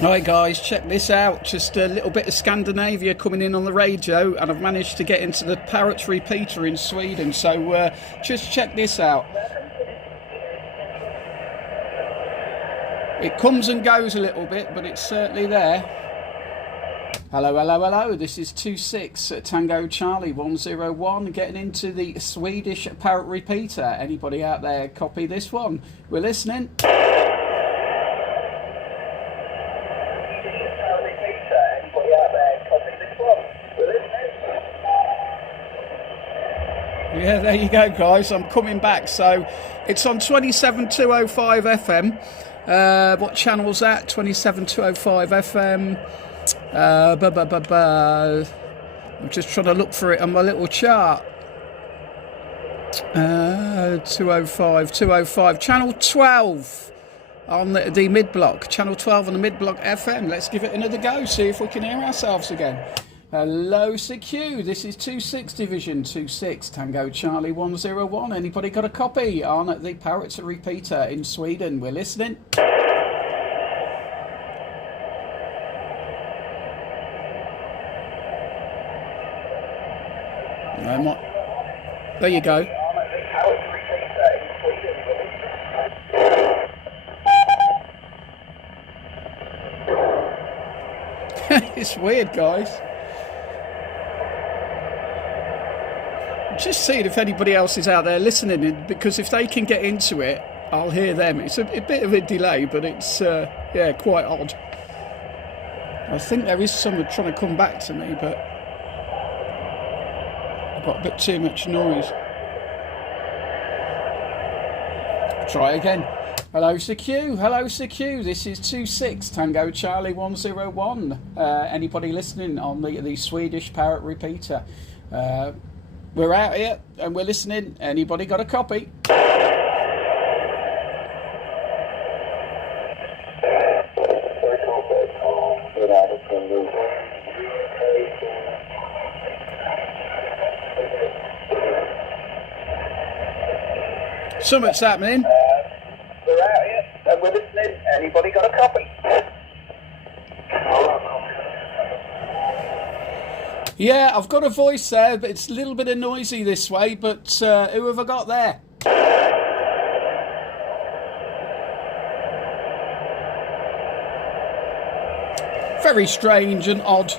Hi guys, check this out. Just a little bit of Scandinavia coming in on the radio, and I've managed to get into the Parrot repeater in Sweden. So just check this out. It comes and goes a little bit, but it's certainly there. Hello, hello, hello. This is 26 Tango Charlie 101 getting into the Swedish Parrot repeater. Anybody out there copy this one? We're listening. Yeah, there you go, guys. I'm coming back. So it's on 27205 FM. What channel's that? 27205 FM. I'm just trying to look for it on my little chart. 205, channel 12 on the mid-block. Channel 12 on the mid-block FM. Let's give it another go, see if we can hear ourselves again. Hello, CQ. This is 26 Division 26 Tango Charlie 101. Anybody got a copy on the Parrot repeater in Sweden? We're listening. There you go. It's weird, guys. Just seeing if anybody else is out there listening, because if they can get into it, I'll hear them. It's a bit of a delay, but it's yeah, quite odd. I think there is someone trying to come back to me, but I've got a bit too much noise. Try again. Hello, CQ. Hello, CQ. This is 26 Tango Charlie 101. Anybody listening on the Swedish Parrot repeater? We're out here and we're listening. Anybody got a copy? Something's happening. We're out here and we're listening. Anybody got a copy? Yeah, I've got a voice there, but it's a little bit of noisy this way. But who have I got there? Very strange and odd.